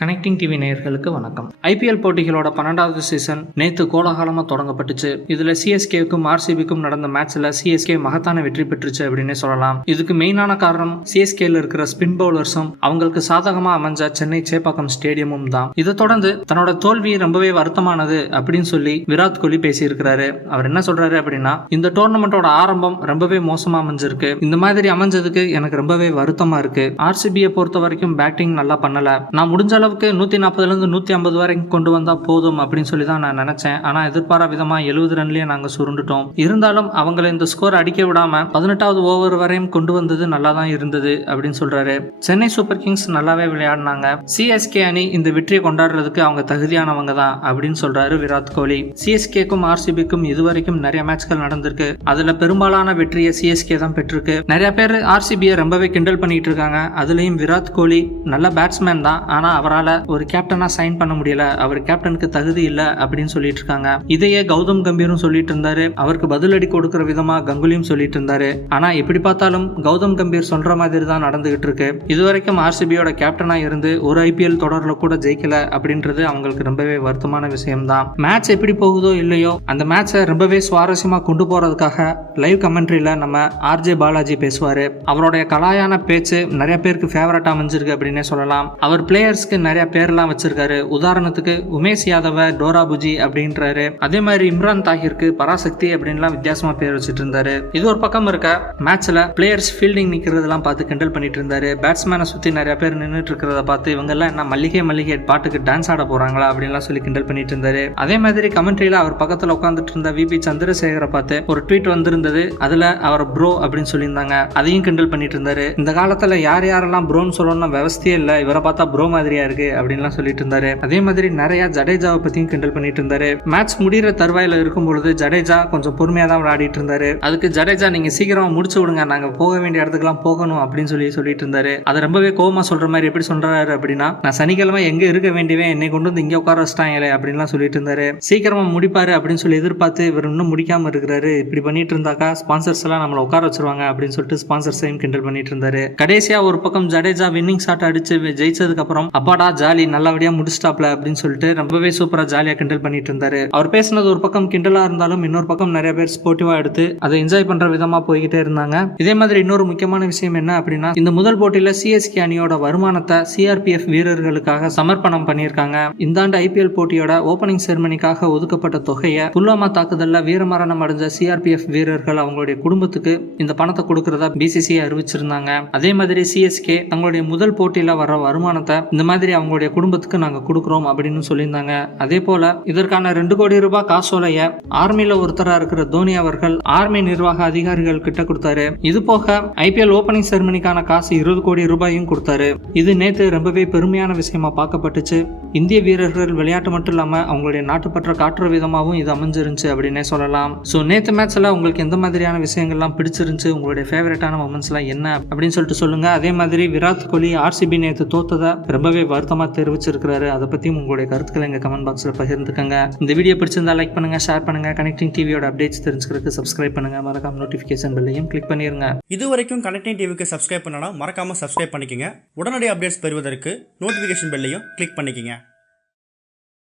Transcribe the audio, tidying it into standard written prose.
Connecting TV நேயர்களுக்கு வணக்கம். IPL போட்டிகளோட 12வது சீசன் நேற்று கோலாகலமாக தொடங்கப்பட்டுச்சு. இதுல சிஎஸ்கேவுக்கும் ஆர்சிபிக்கும் நடந்த மேட்ச்ல சிஎஸ்கே மகத்தான வெற்றி பெற்றுச்சு அப்படின்னு சொல்லலாம். இதுக்கு மெயினான காரணம் சிஎஸ்கேல இருக்கிற ஸ்பின் பவுலர்ஸும் அவங்களுக்கு சாதகமா அமைஞ்ச சென்னை சேப்பாக்கம் ஸ்டேடியமும் தான். இதை தொடர்ந்து தன்னோட தோல்வி ரொம்பவே வருத்தமானது அப்படின்னு சொல்லி விராட் கோலி பேசியிருக்கிறாரு. அவர் என்ன சொல்றாரு அப்படின்னா, இந்த டோர்னமெண்டோட ஆரம்பம் ரொம்பவே மோசமா அமைஞ்சிருக்கு. இந்த மாதிரி அமைஞ்சதுக்கு எனக்கு ரொம்பவே வருத்தமா இருக்கு. ஆர்சிபியை பொறுத்த வரைக்கும் பேட்டிங் நல்லா பண்ணல. நான் முடிஞ்ச அளவுக்கு 140 150 வரைக்கும் கொண்டு வந்தா போதும் அப்படின்னு சொல்லி தான் நான் நினைச்சேன். ஆனா எதிர்பாரா விதமா 70 ரன்லயே நாங்க சுருண்டுட்டோம். இருந்தாலும் அவங்களை இந்த ஸ்கோர் அடிக்க விடாம 18வது ஓவர் வரையும் கொண்டு வந்தது நல்லா தான் இருந்தது அப்படின்னு சொல்றாரு. சென்னை சூப்பர் கிங்ஸ் நல்லாவே விளையாடினாங்க. சிஎஸ்கே அணி இந்த வெற்றியை கொண்டாடுறதுக்கு அவங்க தகுதியானவங்க தான் அப்படின்னு சொல்றாரு விராட் கோலி. சிஎஸ்கேக்கும் ஆர்சிபிக்கும் இதுவரைக்கும் நிறைய மேட்ச்கள் நடந்திருக்கு. அதுல பெரும்பாலான வெற்றியை சிஎஸ்கே தான் பெற்றிருக்கு. நிறைய பேர் ஆர்சிபியை ரொம்பவே கிண்டல் பண்ணிட்டு இருக்காங்க. அதுலயும் விராட் கோலி நல்ல பேட்ஸ்மேன் தான், ஆனா அவரால் ஒரு கேப்டனா சைன் பண்ண முடியல, அவர் கேப்டனுக்கு தகுதி இல்ல அப்படின்னு சொல்லிட்டு இருக்காங்க. இதையே கௌதம் கம்பீரும் சொல்லிட்டு இருந்தாரு. அவருக்கு பதிலடி கொடுக்கிற விதமா கங்குலியும் சொல்லிட்டு இருந்தாரு. ஆனா எப்படி பார்த்தாலும் கௌதம் கம்பீர் சொல்ற மாதிரி தான் நடந்துகிட்டு இருக்கு. இதுவரைக்கும் ஆர்சிபியோட கேப்டனா இருந்து ஒரு ஐபிஎல் தொடர்ல கூட ஜெயிக்கல அப்படின்றது அவங்களுக்கு ரொம்பவே வருத்தமான விஷயம் தான். மேட்ச் எப்படி போகுதோ இல்லையோ அந்த மேட்சை ரொம்பவே சுவாரஸ்யமா கொண்டு போறதுக்காக லைவ் கமெண்ட்ரியில நம்ம ஆர்ஜே பாலாஜி பேசுவாரு. அவருடைய கலாயான பேச்சு நிறைய பேருக்கு ஃபேவரட்டா அமைஞ்சிருக்கு அப்படின்னே சொல்லலாம். அவர் பிளேயர்ஸ்க்கு நிறைய பேர்லாம் வச்சிருக்காரு. உதாரணத்துக்கு உமேஷ் யாதவ டோரா புஜி அப்படின்றாரு. அதே மாதிரி இம்ரான் தாஹிருக்கு பராசக்தி அப்படின்லாம் வித்தியாசமா பேர் வச்சுட்டு இருந்தாரு. இது ஒரு பக்கம் இருக்க, மேட்ச்ல பிளேயர்ஸ் ஃபீல்டிங் நிக்கிறதெல்லாம் பார்த்து கிண்டல் பண்ணிட்டு இருந்தாரு. பேட்ஸ்மேனை சுத்தி நிறைய பேர் நின்றுட்டு இருக்கிறத பார்த்து இவங்க எல்லாம் என்ன மல்லிகை பாட்டுக்கு டான்ஸ் ஆட போறாங்களா அப்படின்லாம் சொல்லி கிண்டல் பண்ணிட்டு இருந்தாரு. அதே மாதிரி கமெண்ட்ரியில அவர் பக்கத்துல உட்காந்துட்டு இருந்த விபி சந்திரசேகரை பார்த்து ஒரு ட்வீட் வந்திருந்தது. அதுல அவர் ப்ரோ அப்படின்னு சொல்லியிருந்தாங்க. அதையும் கிண்டல் பண்ணிட்டு இருந்தாரு. இந்த காலத்துல யாரெல்லாம் ப்ரோன்னு சொல்லணும்னா விவசாயே இல்ல, இவரை பார்த்தா ப்ரோ மாதிரியா இருக்கு அப்படின்லாம் சொல்லிட்டு இருந்தாரு. அதே மாதிரி நிறைய ஜடேஜாவை பத்தியும் கிண்டல் பண்ணிட்டு இருந்தாரு. மேட்ச் முடிகிற தருவாயில இருக்கும் பொழுது ஜடேஜா கொஞ்சம் பொறுமையா தான் விளையாடிட்டு இருந்தாரு. அதுக்கு ஜடேஜா நீங்க சீக்கிரமா முடிச்சு விடுங்க, நாங்க போக வேண்டிய இடத்துக்குலாம் போகணும் அப்படின்னு சொல்லிட்டு இருந்தாரு. அதை ரொம்பவே கோவமா சொல்ற மாதிரி எப்படி சொல்றாரு அப்படின்னா, நான் சனிக்கிழமை எங்க இருக்க வேண்டியவன் என்னை கொண்டு வந்து இங்க உட்கார வச்சிட்டாங்களே அப்படின்லாம் சொல்லிட்டு இருந்தாரு. சீக்கிரமா முடிப்பாரு அப்படின்னு சொல்லி எதிர்பார்த்து இவர் இன்னும் முடிக்காம இருக்கிறாரு. இப்படி பண்ணிட்டு இருந்தாக்கா ஸ்பான்சர்ஸ் எல்லாம் நம்மளை உட்கார வச்சிருவாங்க அப்படின்னு சொல்லிட்டு ஸ்பான்சர்ஸையும் கிண்டல் பண்ணிட்டு இருந்தாரு. கடைசியா ஒரு பக்கம் ஜடேஜா வின்னிங் ஷாட் அடிச்சு ஜெயிச்சதுக்கு அப்புறம் அப்பாடா ஜாலி நல்லபடியா முடிச்சிட்டாப்ல அப்படின்னு சொல்லிட்டு ரொம்பவே சூப்பரா ஜாலியா கிண்டல் பண்ணிட்டு இருந்தாரு. அவர் பேசினது ஒரு பக்கம் கிண்டலா இருந்தாலும் இன்னொரு பக்கம் நிறைய பேர் ஸ்போர்ட்டிவா எடுத்து அதை என்ஜாய் பண்ற விதமா போய்கிட்டே இருந்தாங்க. இதே மாதிரி இன்னொரு முக்கியமான விஷயம் என்ன அப்படின்னா, இந்த முதல் போட்டியில சிஎஸ்கே அணியோட வருமானத்தை சிஆர்பிஎஃப் வீரர்களுக்காக சமர்ப்பணம் பண்ணியிருக்காங்க. இந்த ஆண்டு ஐபிஎல் போட்டியோட ஓபனிங் செரமனிக்காக ஒதுக்கப்பட்ட தொகையை புல்வாமா தாக்குதல்ல வீரமரணம் அடைஞ்ச சிஆர்பிஎஃப் வீரர்கள் அவங்களுடைய குடும்பத்துக்கு இந்த பணத்தை கொடுக்கறதா பிசிசிஐ அறிவிச்சிருந்தாங்க. அதே மாதிரி சிஎஸ்கே தங்களுடைய முதல் போட்டியில வர வருமானத்தை இந்த மாதிரி அவங்களுடைய குடும்பத்துக்கு நாங்க கொடுக்கிறோம் அப்படின்னு சொல்லியிருந்தாங்க. அதே போல இதற்கான 2 கோடி ரூபாய் காசோலைய ஆர்மியில ஒருத்தரா இருக்கிற தோனி அவர்கள் ஆர்மி நிர்வாக அதிகாரிகள் கிட்ட கொடுத்தாரு. இது போக ஐபிஎல் ஓபனிங் செரமனிக்கான காசு 20 கோடி ரூபாயும் கொடுத்தாரு. இது நேற்று ரொம்பவே பெருமையான விஷயமா பார்க்கப்பட்டுச்சு. இந்திய வீரர்கள் விளையாட்டு மட்டும் இல்லாம அவங்களுடைய நாட்டுப்பற்ற காட்டுற விதமாகவும் இது அமைஞ்சிருந்துச்சு அப்படின்னே சொல்லலாம். ஸோ நேற்று மேட்ச்ல உங்களுக்கு எந்த மாதிரியான விஷயங்கள்லாம் பிடிச்சிருந்துச்சு, உங்களுடைய ஃபேவரட்டான மொமெண்ட்ஸ்லாம் என்ன அப்படின்னு சொல்லிட்டு சொல்லுங்க. அதே மாதிரி விராட் கோலி ஆர்சிபி நேற்று தோத்ததை ரொம்பவே வருத்தமா தெரிவிச்சிருக்கிறாரு. அதை பத்தியும் உங்களுடைய கருத்துக்களை எங்க கமெண்ட் பாக்ஸ்ல பகிர்ந்துக்கங்க. இந்த வீடியோ பிடிச்சிருந்தா லைக் பண்ணுங்க, ஷேர் பண்ணுங்க. கனெக்டிங் டிவியோட அப்டேட்ஸ் தெரிஞ்சுக்கிறதுக்கு சப்ஸ்கிரைப் பண்ணுங்க. மறக்காம நோட்டிபிகேஷன் பெல்லையும் கிளிக் பண்ணிருங்க. இது வரைக்கும் கனெக்டிங் டிவிக்கு சப்ஸ்கிரைப் பண்ணனா மறக்காம சப்ஸ்கிரைப் பண்ணிக்கங்க. உடனடி அப்டேட்ஸ் பெறுவதற்கு நோட்டிபிகேஷன் பெல்லையும் கிளிக் பண்ணிக்கங்க.